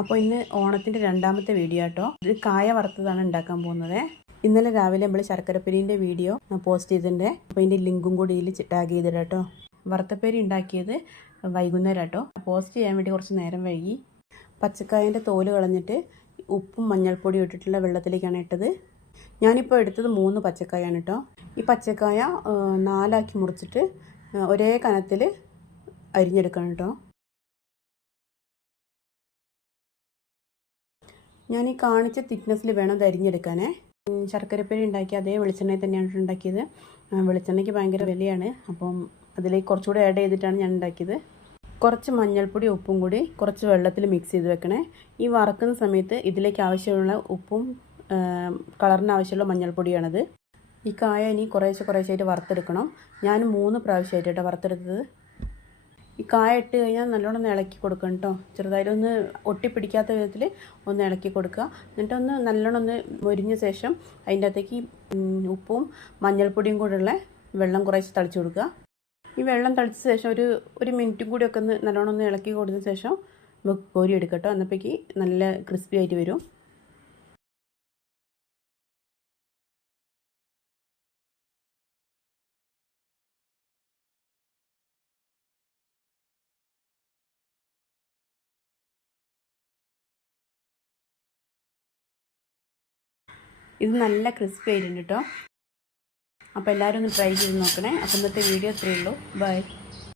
അപ്പോൾ ഇന്ന് ഓണത്തിൻ്റെ രണ്ടാമത്തെ വീഡിയോ കേട്ടോ. ഇത് കായ വറുത്തതാണ് ഉണ്ടാക്കാൻ പോകുന്നത്. ഇന്നലെ രാവിലെ നമ്മൾ ശർക്കരപ്പേരീൻ്റെ വീഡിയോ പോസ്റ്റ് ചെയ്തിട്ടുണ്ട്. അപ്പോൾ ഇതിൻ്റെ ലിങ്കും കൂടി ഇതിൽ ടാഗ് ചെയ്തിട്ട് കേട്ടോ. വറുത്തപ്പേരി ഉണ്ടാക്കിയത് വൈകുന്നേരം കേട്ടോ. പോസ്റ്റ് ചെയ്യാൻ വേണ്ടി കുറച്ച് നേരം വൈകി. പച്ചക്കായൻ്റെ തോല് കളഞ്ഞിട്ട് ഉപ്പും മഞ്ഞൾപ്പൊടിയും ഇട്ടിട്ടുള്ള വെള്ളത്തിലേക്കാണ് ഇട്ടത്. ഞാനിപ്പോൾ എടുത്തത് 3 പച്ചക്കായാണ് കേട്ടോ. ഈ പച്ചക്കായ 4 മുറിച്ചിട്ട് ഒരേ കനത്തിൽ അരിഞ്ഞെടുക്കണം കേട്ടോ. ഞാൻ ഈ കാണിച്ച തിക്നെസ്സിൽ വേണം അത് അരിഞ്ഞെടുക്കാനേ. ശർക്കരപ്പേരി ഉണ്ടാക്കി അതേ വെളിച്ചെണ്ണയിൽ തന്നെയാണ് ഉണ്ടാക്കിയത്. വെളിച്ചെണ്ണയ്ക്ക് ഭയങ്കര വിലയാണ്. അപ്പം അതിലേക്ക് കുറച്ചുകൂടി ആഡ് ചെയ്തിട്ടാണ് ഞാൻ ഉണ്ടാക്കിയത്. കുറച്ച് മഞ്ഞൾപ്പൊടി ഉപ്പും കൂടി കുറച്ച് വെള്ളത്തിൽ മിക്സ് ചെയ്ത് വെക്കണേ. ഈ വറക്കുന്ന സമയത്ത് ഇതിലേക്ക് ആവശ്യമുള്ള ഉപ്പും കളറിന് ആവശ്യമുള്ള മഞ്ഞൾപ്പൊടിയാണത്. ഈ കായ ഇനി കുറേശ്ശായിട്ട് വറുത്തെടുക്കണം. ഞാൻ 3 പ്രാവശ്യമായിട്ടോ വറുത്തെടുത്തത്. ഈ കായ ഇട്ട് കഴിഞ്ഞാൽ നല്ലോണം ഒന്ന് ഇളക്കി കൊടുക്കണം കേട്ടോ. ചെറുതായിട്ടൊന്ന് ഒട്ടിപ്പിടിക്കാത്ത വിധത്തിൽ ഒന്ന് ഇളക്കി കൊടുക്കുക. എന്നിട്ടൊന്ന് നല്ലോണം ഒന്ന് മൊരിഞ്ഞ ശേഷം അതിൻ്റെ അകത്തേക്ക് ഉപ്പും മഞ്ഞൾപ്പൊടിയും കൂടെയുള്ള വെള്ളം കുറേശ്ശെ തളിച്ച് കൊടുക്കുക. ഈ വെള്ളം തളിച്ച ശേഷം ഒരു മിനിറ്റും കൂടിയൊക്കെ ഒന്ന് നല്ലോണം ഒന്ന് ഇളക്കി കൊടുത്ത ശേഷം കോരി എടുക്കുക കേട്ടോ. എന്നപ്പോഴേക്ക് നല്ല ക്രിസ്പി ആയിട്ട് വരും. ഇത് നല്ല ക്രിസ്പി ആയിട്ടുണ്ട് കേട്ടോ. അപ്പോൾ എല്ലാവരും ഒന്ന് ട്രൈ ചെയ്ത് നോക്കണേ. അപ്പോൾ ഇന്നത്തെ വീഡിയോ ഇത്രയേ ഉള്ളൂ. ബൈ.